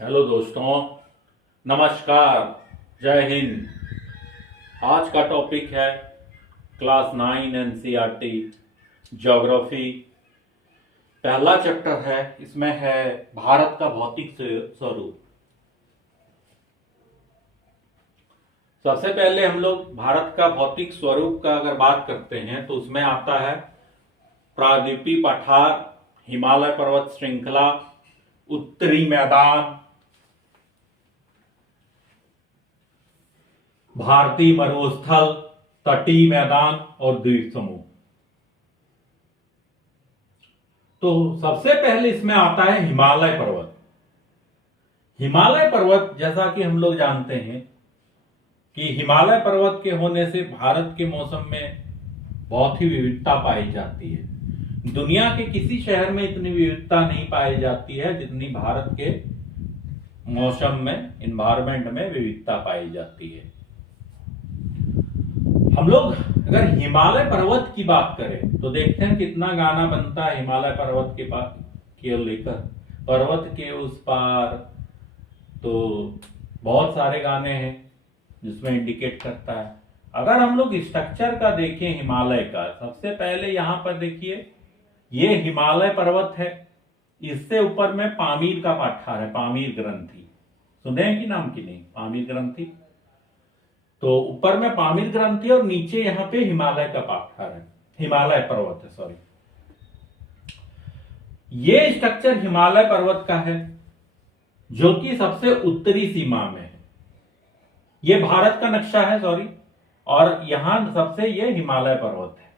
Hello दोस्तों, नमस्कार, जय हिंद। आज का टॉपिक है क्लास 9 एनसीईआरटी ज्योग्राफी। पहला चैप्टर है, इसमें है भारत का भौतिक स्वरूप। सबसे पहले हम लोग भारत का भौतिक स्वरूप का अगर बात करते हैं तो उसमें आता है प्रायद्वीपीय पठार, हिमालय पर्वत श्रृंखला, उत्तरी मैदान, भारतीय मरुस्थल, तटीय मैदान और द्वीप समूह। तो सबसे पहले इसमें आता है हिमालय पर्वत। हिमालय पर्वत, जैसा कि हम लोग जानते हैं कि हिमालय पर्वत के होने से भारत के मौसम में बहुत ही विविधता पाई जाती है। दुनिया के किसी शहर में इतनी विविधता नहीं पाई जाती है जितनी भारत के मौसम में, इन्वायरमेंट में विविधता पाई जाती है। हम लोग अगर हिमालय पर्वत की बात करें तो देखते हैं कितना गाना बनता है हिमालय पर्वत के पास के लेकर, पर्वत के उस पार। तो बहुत सारे गाने हैं जिसमें इंडिकेट करता है। अगर हम लोग स्ट्रक्चर का देखें हिमालय का, सबसे पहले यहां पर देखिए, ये हिमालय पर्वत है, इससे ऊपर में पामीर का पठार है, पामीर ग्रंथि। सुने हैं कि नाम की नहीं, पामीर ग्रंथि। तो ऊपर में पामीर ग्रंथि और नीचे यहां पे हिमालय का पठार है, हिमालय पर्वत है, सॉरी। ये स्ट्रक्चर हिमालय पर्वत का है जो कि सबसे उत्तरी सीमा में है। ये भारत का नक्शा है, सॉरी, और यहां सबसे ये हिमालय पर्वत है।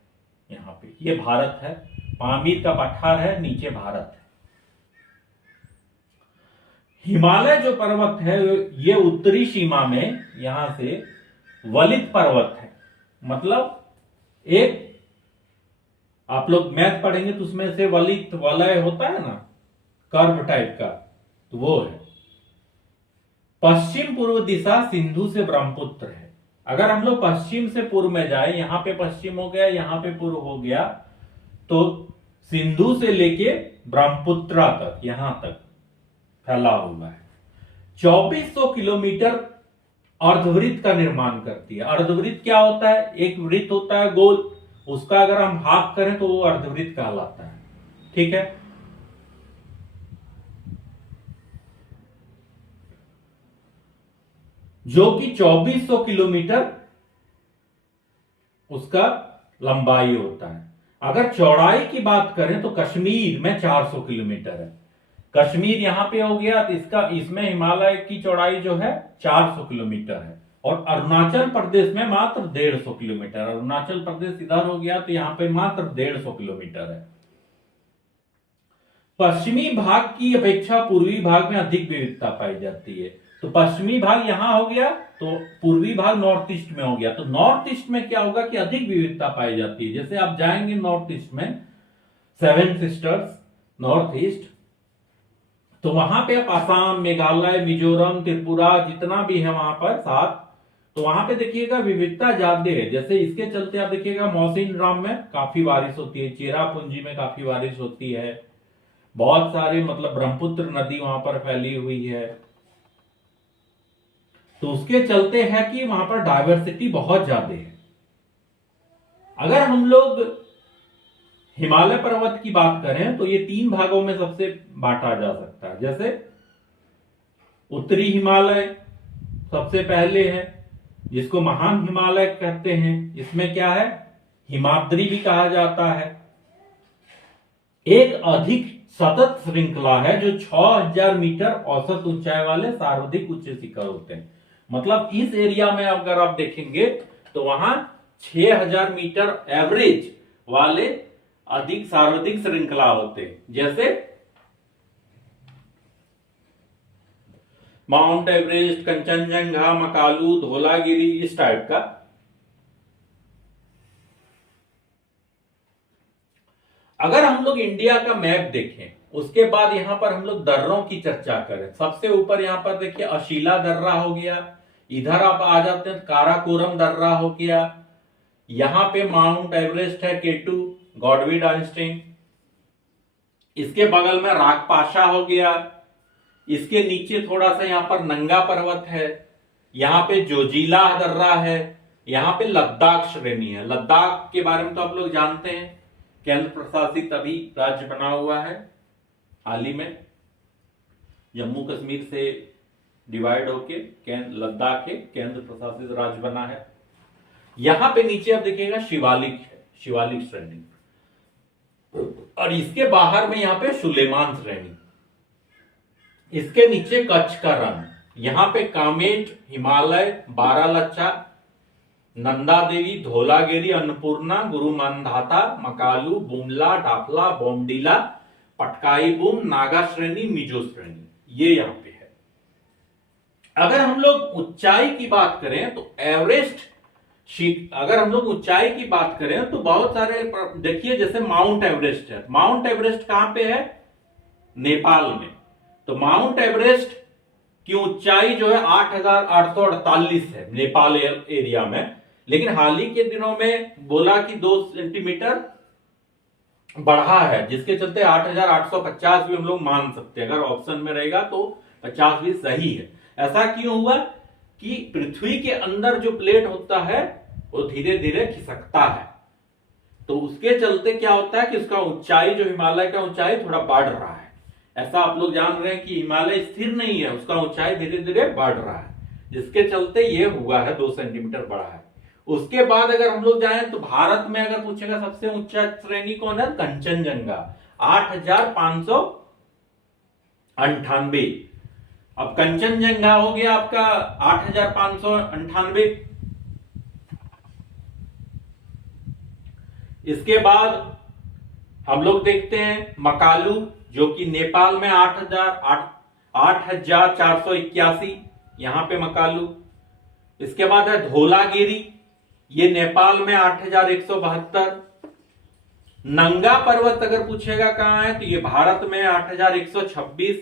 यहां पे ये भारत है, पामीर का पठार है, नीचे भारत है। हिमालय जो पर्वत है ये उत्तरी सीमा में यहां से वलित पर्वत है। मतलब एक, आप लोग मैथ पढ़ेंगे तो उसमें से वलित वलय होता है ना, कर्व टाइप का, तो वो है। पश्चिम पूर्व दिशा सिंधु से ब्रह्मपुत्र है। अगर हम लोग पश्चिम से पूर्व में जाए, यहां पे पश्चिम हो गया, यहां पे पूर्व हो गया, तो सिंधु से लेके ब्रह्मपुत्र तक, यहां तक फैला हुआ है। 2400 किलोमीटर अर्धवृत्त का निर्माण करती है। अर्धवृत्त क्या होता है? एक वृत्त होता है गोल, उसका अगर हम भाग करें तो वो अर्धवृत्त कहलाता है। ठीक है, जो कि 2400 किलोमीटर उसका लंबाई होता है। अगर चौड़ाई की बात करें तो कश्मीर में 400 किलोमीटर है। कश्मीर यहां पे हो गया तो इसमें हिमालय की चौड़ाई जो है 400 किलोमीटर है। और अरुणाचल प्रदेश में मात्र 150 किलोमीटर। अरुणाचल प्रदेश इधर हो गया तो यहां पे मात्र 150 किलोमीटर है। पश्चिमी भाग की अपेक्षा पूर्वी भाग में अधिक विविधता पाई जाती है। तो पश्चिमी भाग यहां हो गया तो पूर्वी भाग नॉर्थ ईस्ट में हो गया। तो नॉर्थ ईस्ट में क्या होगा कि अधिक विविधता पाई जाती है। जैसे आप जाएंगे नॉर्थ ईस्ट में, सेवन सिस्टर्स नॉर्थ ईस्ट, तो वहां पे आप आसाम, मेघालय, मिजोरम, त्रिपुरा, जितना भी है वहां पर साथ, तो वहां पे देखिएगा विविधता ज्यादा है। जैसे इसके चलते आप देखिएगा मौसिन राम में काफी बारिश होती है, चेरापूंजी में काफी बारिश होती है, बहुत सारे मतलब ब्रह्मपुत्र नदी वहां पर फैली हुई है। तो उसके चलते है कि वहां पर डायवर्सिटी बहुत ज्यादा है। अगर हम लोग हिमालय पर्वत की बात करें तो ये 3 भागों में सबसे बांटा जा सकता है। जैसे उत्तरी हिमालय सबसे पहले है, जिसको महान हिमालय कहते हैं। इसमें क्या है, हिमाद्री भी कहा जाता है। एक अधिक सतत श्रृंखला है जो 6000 मीटर औसत ऊंचाई वाले सर्वाधिक उच्च शिखर होते हैं। मतलब इस एरिया में अगर आप देखेंगे तो वहां 6000 मीटर एवरेज वाले अधिक सर्वाधिक श्रृंखला होते हैं। जैसे माउंट एवरेस्ट, कंचनजंगा, मकालू, धौलागिरी, इस टाइप का। अगर हम लोग इंडिया का मैप देखें, उसके बाद यहां पर हम लोग दर्रों की चर्चा करें। सबसे ऊपर यहां पर देखिए अशीला दर्रा हो गया, इधर आप आ जाते हैं काराकोरम दर्रा हो गया, यहां पे माउंट एवरेस्ट है, K2, गॉडवी डाउनस्ट्रीम, इसके बगल में रागपाशा हो गया, इसके नीचे थोड़ा सा यहां पर नंगा पर्वत है, यहां पे जोजिला दर्रा है, यहां पे लद्दाख श्रेणी है। लद्दाख के बारे में तो आप लोग जानते हैं, केंद्र प्रशासित अभी राज्य बना हुआ है, हाल ही में जम्मू कश्मीर से डिवाइड होके लद्दाख के केंद्र प्रशासित राज्य बना है। यहां पे नीचे आप देखिएगा शिवालिक है, शिवालिक श्रेणी, और इसके बाहर में यहां पे सुलेमान श्रेणी, इसके नीचे कच्छ का रण, यहां पे कामेट, हिमालय, बारालच्चा, नंदा देवी, धौलागिरी, अन्नपूर्णा, गुरु मानधाता, मकालू, बुमला, डाफला, बोमडीला, पटकाई बूम, नागा श्रेणी, मिजो श्रेणी, ये यहां पे है। अगर हम लोग ऊंचाई की बात करें तो एवरेस्ट, अगर हम लोग ऊंचाई की बात करें तो बहुत सारे, देखिए जैसे माउंट एवरेस्ट है। माउंट एवरेस्ट कहां पे है? नेपाल में। तो माउंट एवरेस्ट की ऊंचाई जो है 8,848 है नेपाल एरिया में, लेकिन हाल ही के दिनों में बोला कि 2 सेंटीमीटर बढ़ा है, जिसके चलते 8,850 भी हम लोग मान सकते हैं। अगर ऑप्शन में रहेगा तो 50 भी सही है। ऐसा क्यों हुआ कि पृथ्वी के अंदर जो प्लेट होता है वो धीरे धीरे खिसकता है, तो उसके चलते क्या होता है कि उसका ऊंचाई, जो हिमालय का ऊंचाई थोड़ा बढ़ रहा है। ऐसा आप लोग जान रहे हैं कि हिमालय स्थिर नहीं है, उसका ऊंचाई धीरे धीरे बढ़ रहा है, जिसके चलते ये हुआ है, 2 सेंटीमीटर बढ़ा है। उसके बाद अगर हम लोग जाएं तो भारत में अगर पूछेगा सबसे ऊंचा श्रेणी कौन है? कंचनजंगा, 8,598। अब कंचनजंगा हो गया आपका 8,598। इसके बाद हम लोग देखते हैं मकालू, जो कि नेपाल में 8,481, यहां पे मकालू। इसके बाद है धौलागिरी, ये नेपाल में 8,172। नंगा पर्वत अगर पूछेगा कहां है तो ये भारत में 8,126।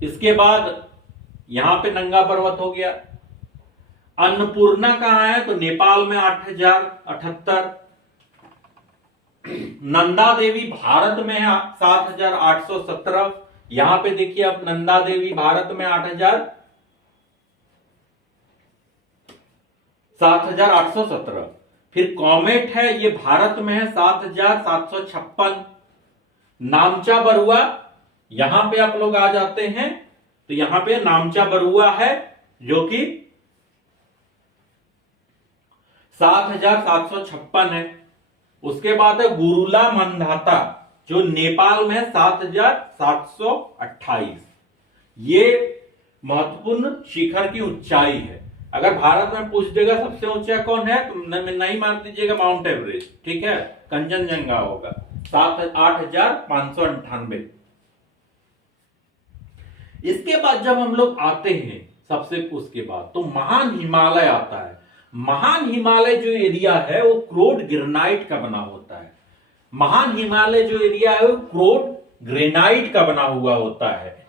इसके बाद यहां पे नंगा पर्वत हो गया। अन्नपूर्णा कहां है तो नेपाल में 8,078। नंदा देवी भारत में है 7,817। यहां पे देखिए अब नंदा देवी भारत में 7,817। फिर कॉमेट है, ये भारत में है 7,756। नामचा बरुआ, यहां पे आप लोग आ जाते हैं तो यहां पे नामचा बरुआ है जो कि 7,756 है। उसके बाद है गुरुला मंधाता, जो नेपाल में है 7,728। ये महत्वपूर्ण शिखर की ऊंचाई है। अगर भारत में पूछ देगा सबसे ऊंचा कौन है तो नहीं मान दीजिएगा माउंट एवरेस्ट, ठीक है, कंचनजंगा होगा 8,598। इसके बाद जब हम लोग आते हैं सबसे उसके बाद तो महान हिमालय आता है। महान हिमालय जो एरिया है वो क्रोड ग्रेनाइट का बना होता है। महान हिमालय जो एरिया है वो क्रोड ग्रेनाइट का बना हुआ होता है,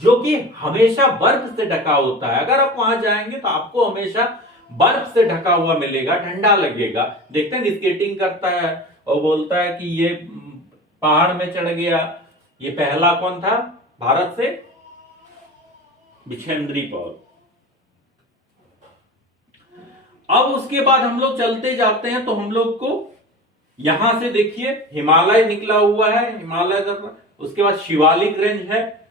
जो कि हमेशा बर्फ से ढका होता है। अगर आप वहां जाएंगे तो आपको हमेशा बर्फ से ढका हुआ मिलेगा, ठंडा लगेगा। देखते हैं स्केटिंग करता है और बोलता है कि ये पहाड़ में चढ़ गया। ये पहला कौन था भारत से? बिछेंद्री पॉल। अब उसके बाद हम लोग चलते जाते हैं तो हम लोग को यहां से देखिए हिमालय निकला हुआ है, हिमालय का। उसके बाद शिवालिक रेंज है।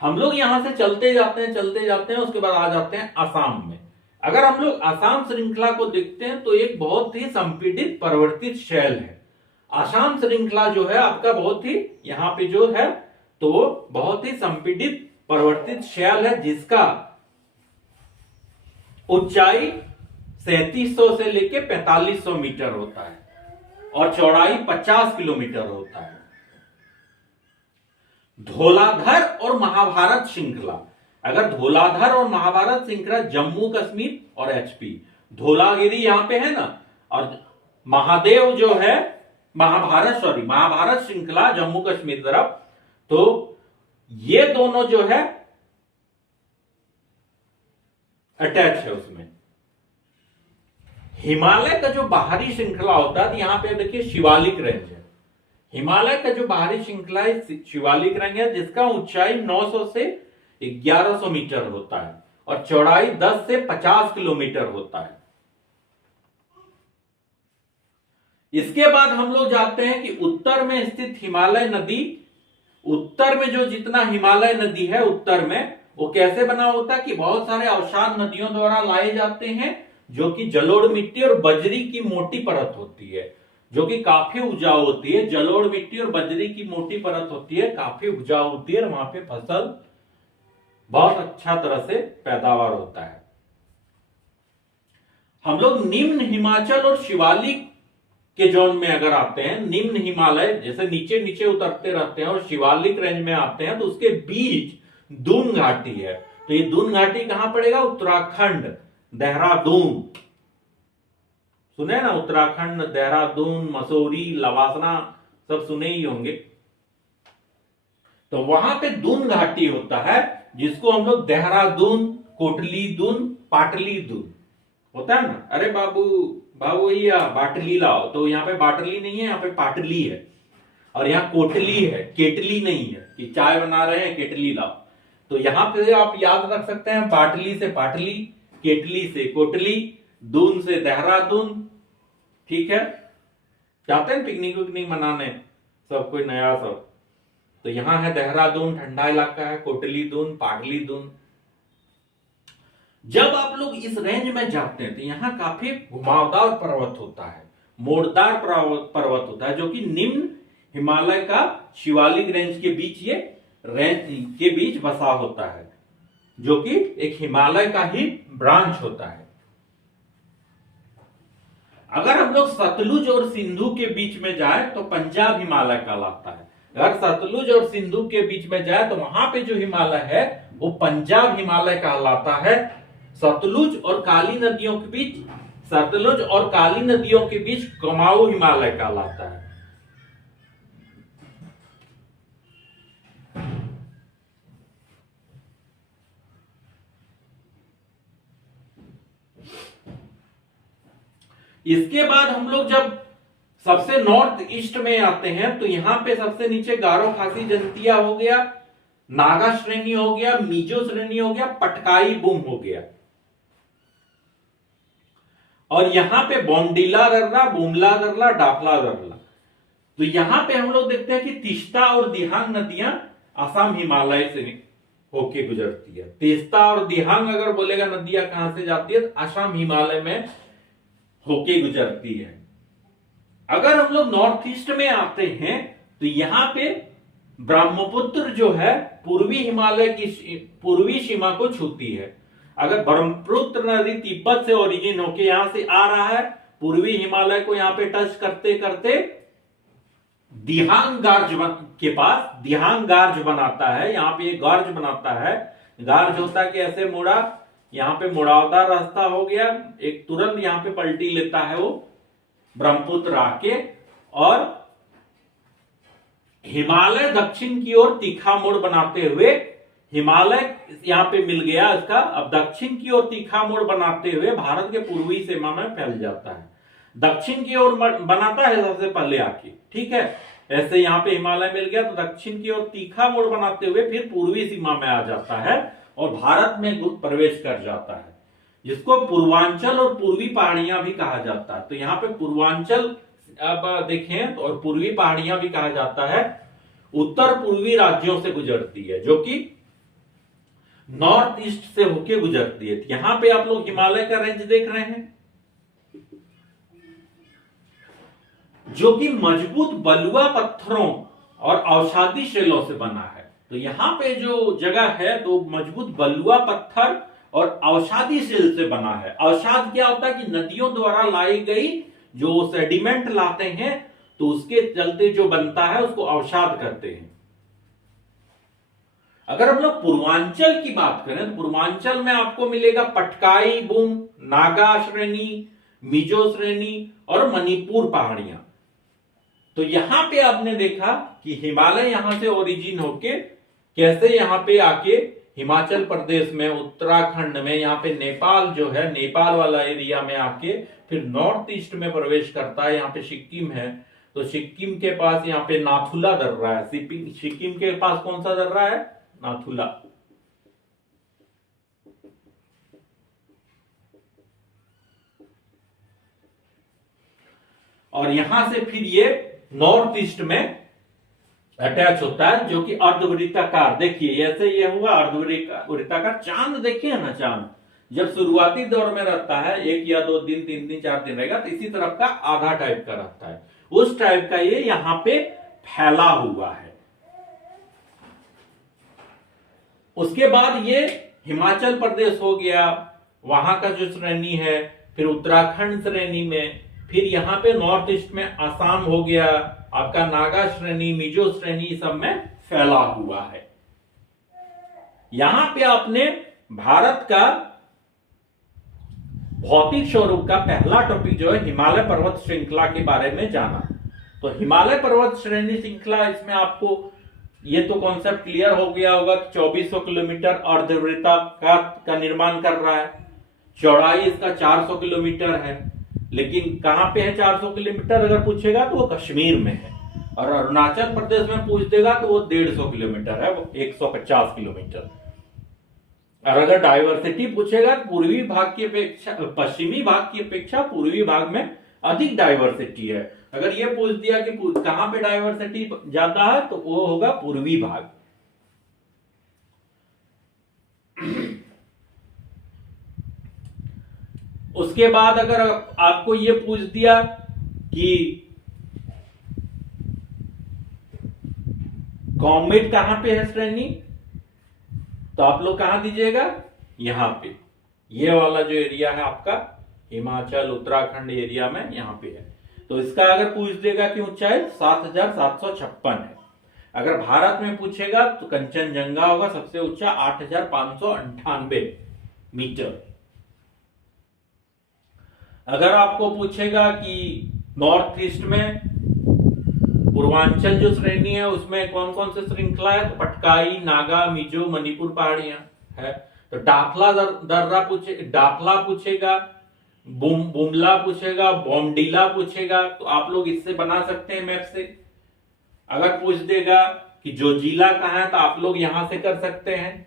हम लोग यहां से चलते जाते हैं, उसके बाद आ जाते हैं असम में। अगर हम लोग असम श्रृंखला को देखते हैं तो एक बहुत ही संपीड़ित पर्वतीय शैल है। असम श्रृंखला जो है आपका बहुत ही यहां पे जो है तो बहुत ही संपीड़ित पर्वतीय शैल है, जिसका ऊंचाई 3700 से लेके 4500 मीटर होता है और चौड़ाई 50 किलोमीटर होता है। धौलाधर और महाभारत श्रृंखला, अगर धौलाधर और महाभारत श्रृंखला जम्मू कश्मीर और एचपी, धौलागिरी यहां पे है ना, और महादेव जो है महाभारत श्रृंखला जम्मू कश्मीर तरफ, तो ये दोनों जो है अटैच है उसमें। हिमालय का जो बाहरी श्रृंखला होता है तो यहां पे देखिए शिवालिक रेंज है, हिमालय का जो बाहरी श्रृंखला है शिवालिक रेंज है, जिसका ऊंचाई 900 से 1100 मीटर होता है और चौड़ाई 10 से 50 किलोमीटर होता है। इसके बाद हम लोग जानते हैं कि उत्तर में स्थित हिमालय नदी, उत्तर में जो जितना हिमालय नदी है उत्तर में, वो कैसे बना होता है कि बहुत सारे अवसाद नदियों द्वारा लाए जाते हैं, जो कि जलोढ़ मिट्टी और बजरी की मोटी परत होती है, जो कि काफी उपजाऊ होती है। जलोढ़ मिट्टी और बजरी की मोटी परत होती है, काफी उपजाऊ होती है और वहां पे फसल बहुत अच्छा तरह से पैदावार होता है। हम लोग निम्न हिमाचल और शिवालिक के जोन में अगर आते हैं, निम्न हिमालय जैसे नीचे नीचे उतरते रहते हैं और शिवालिक रेंज में आते हैं, तो उसके बीच दून घाटी है। तो ये दून घाटी कहां पड़ेगा? उत्तराखंड, देहरादून। सुने ना, उत्तराखंड, देहरादून, मसूरी, लवासना सब सुने ही होंगे। तो वहां पे दून घाटी होता है, जिसको हम लोग देहरादून, कोटली दून, पाटली दून होता है ना। अरे बाबू भैया बाटली लाओ, तो यहाँ पे बाटली नहीं है, यहाँ पे पाटली है। और यहाँ कोटली है, केटली नहीं है कि चाय बना रहे हैं केटली लाओ। तो यहाँ पे आप याद रख सकते हैं, पाटली से पाटली, केटली से कोटली, दून से देहरादून। ठीक है, जाते हैं पिकनिक विकनिक मनाने सब कोई नया सब। तो यहाँ है देहरादून, ठंडा इलाका है, कोटली दून, पाटली दून। जब आप लोग इस रेंज में जाते हैं तो यहाँ काफी घुमावदार पर्वत होता है, मोड़दार पर्वत होता है, जो कि निम्न हिमालय का शिवालिक रेंज के बीच, ये रेंज के बीच बसा होता है, जो कि एक हिमालय का ही ब्रांच होता है। अगर हम लोग सतलुज और सिंधु के बीच में जाए तो पंजाब हिमालय कहलाता है। अगर सतलुज और सिंधु के बीच में जाए तो वहां पे जो हिमालय है वो पंजाब हिमालय कहलाता है। सतलुज और काली नदियों के बीच, सतलुज और काली नदियों के बीच कुमाऊं हिमालय कहलाता है। इसके बाद हम लोग जब सबसे नॉर्थ ईस्ट में आते हैं तो यहां पे सबसे नीचे गारो खासी जंतिया हो गया, नागा श्रेणी हो गया, मिजो श्रेणी हो गया, पटकाई बुम हो गया, और यहां पे बोमडीला दर्रा, बुमला दर्रा, डाफला दर्रा। तो यहां पे हम लोग देखते हैं कि तीस्ता और दिहांग नदियां असम हिमालय से होके गुजरती है। तीस्ता और दिहांग अगर बोलेगा नदियां कहां से जाती है, तो असम हिमालय में होके गुजरती है। अगर हम लोग नॉर्थ ईस्ट में आते हैं तो यहां पे ब्रह्मपुत्र जो है पूर्वी हिमालय की पूर्वी सीमा को छूती है। अगर ब्रह्मपुत्र नदी तिब्बत से ओरिजिन होके यहां से आ रहा है, पूर्वी हिमालय को यहां पे टच करते करते दिहांग गार्ज के पास दिहांग गार्ज बनाता है। यहां पे एक गार्ज बनाता है। गार्ज होता है कि ऐसे मुड़ा, यहां पे मुड़ावदार रास्ता हो गया, एक तुरंत यहां पे पलटी लेता है वो ब्रह्मपुत्र आके, और हिमालय दक्षिण की ओर तीखा मोड़ बनाते हुए, हिमालय यहां पे मिल गया इसका, अब दक्षिण की ओर तीखा मोड़ बनाते हुए भारत के पूर्वी सीमा में फैल जाता है। दक्षिण की ओर बनाता है सबसे पहले आके, ठीक है। ऐसे यहां पे हिमालय मिल गया तो दक्षिण की ओर तीखा मोड़ बनाते हुए फिर पूर्वी सीमा में आ जाता है और भारत में प्रवेश कर जाता है, जिसको पूर्वांचल और पूर्वी पहाड़ियां भी कहा जाता है। तो यहाँ पे पूर्वांचल अब देखें तो, और पूर्वी पहाड़ियां भी कहा जाता है, उत्तर पूर्वी राज्यों से गुजरती है, जो कि नॉर्थ ईस्ट से होके गुजरती है। यहां पे आप लोग हिमालय का रेंज देख रहे हैं, जो कि मजबूत बलुआ पत्थरों और औषधि शैलों से बना है। तो यहां पे जो जगह है तो मजबूत बलुआ पत्थर और औषधि शैल से बना है। औषध क्या होता है कि नदियों द्वारा लाई गई जो सेडिमेंट लाते हैं तो उसके चलते जो बनता है उसको औषध कहते हैं। अगर हम लोग पूर्वांचल की बात करें तो पूर्वांचल में आपको मिलेगा पटकाई बुम, नागा श्रेणी, मिजो श्रेणी और मणिपुर पहाड़ियां। तो यहां पे आपने देखा कि हिमालय यहां से ओरिजिन होके कैसे यहां पे आके हिमाचल प्रदेश में, उत्तराखंड में, यहाँ पे नेपाल जो है, नेपाल वाला एरिया में आके फिर नॉर्थ ईस्ट में प्रवेश करता है। यहाँ पे सिक्किम है, तो सिक्किम के पास यहाँ पे नाथुला दर्रा है। सिक्किम के पास कौन सा दर्रा है? नाथुला। और यहां से फिर ये नॉर्थ ईस्ट में अटैच होता है, जो कि अर्धवृत्ताकार। देखिए ऐसे ये हुआ अर्धवृत्ताकार। चांद देखिए ना, चांद जब शुरुआती दौर में रहता है 1 या 2 दिन, 3 दिन, 4 दिन रहेगा, तो इसी तरफ का आधा टाइप का रहता है। उस टाइप का ये यहां पे फैला हुआ है। उसके बाद ये हिमाचल प्रदेश हो गया, वहां का जो श्रेणी है, फिर उत्तराखंड श्रेणी में, फिर यहाँ पे नॉर्थ ईस्ट में आसाम हो गया, आपका नागा श्रेणी, मिजो श्रेणी, सब में फैला हुआ है। यहां पे आपने भारत का भौतिक स्वरूप का पहला टॉपिक जो है हिमालय पर्वत श्रृंखला के बारे में जाना। तो हिमालय पर्वत श्रेणी श्रृंखला, इसमें आपको ये तो कॉन्सेप्ट क्लियर हो गया होगा कि 2400 किलोमीटर अर्धवृत्ताकार का निर्माण कर रहा है। चौड़ाई इसका 400 किलोमीटर है। लेकिन कहां पे है 400 किलोमीटर अगर पूछेगा तो वो कश्मीर में है, और अरुणाचल प्रदेश में पूछ देगा तो वो 150 किलोमीटर है, वो 150 किलोमीटर। और अगर डाइवर्सिटी पूछेगा तो पूर्वी भाग की अपेक्षा, पश्चिमी भाग की अपेक्षा पूर्वी भाग में अधिक डाइवर्सिटी है। अगर ये पूछ दिया कि कहां पे डाइवर्सिटी ज्यादा है, तो वो होगा पूर्वी भाग। उसके बाद अगर आपको ये पूछ दिया कि कॉमेट कहां पे है श्रेणी, तो आप लोग कहां दीजिएगा? यहां पे। ये वाला जो एरिया है आपका हिमाचल उत्तराखंड एरिया में यहां पे है। तो इसका अगर पूछ देगा कि ऊंचाई 7756 है। अगर भारत में पूछेगा तो कंचनजंगा होगा सबसे ऊंचा, 8598 मीटर। अगर आपको पूछेगा कि नॉर्थ ईस्ट में पूर्वांचल जो श्रेणी है उसमें कौन कौन से श्रृंखला है, तो पटकाई, नागा, मिजो, मणिपुर पहाड़ियां है। तो डाफला पूछेगा, बुमला पूछेगा, बोमडीला पूछेगा। तो आप लोग इससे बना सकते हैं मैप से। अगर पूछ देगा कि जोजिला कहां है, तो आप लोग यहां से कर सकते हैं।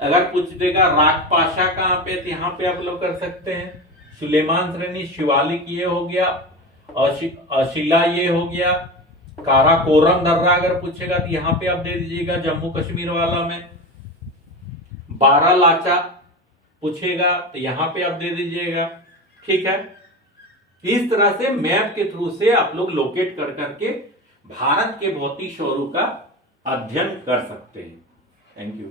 अगर पूछ देगा रागपाशा कहां पे, तो यहां पे आप लोग कर सकते हैं। सुलेमान श्रेणी, शिवालिक ये हो गया, अशिला ये हो गया। काराकोरम दर्रा अगर पूछेगा तो यहां पे आप दे दीजिएगा जम्मू कश्मीर वाला में। बारालाचा पूछेगा तो यहां पे आप दे दीजिएगा। ठीक है, इस तरह से मैप के थ्रू से आप लोग लोकेट कर करके भारत के भौतिक स्वरूप का अध्ययन कर सकते हैं। Thank you.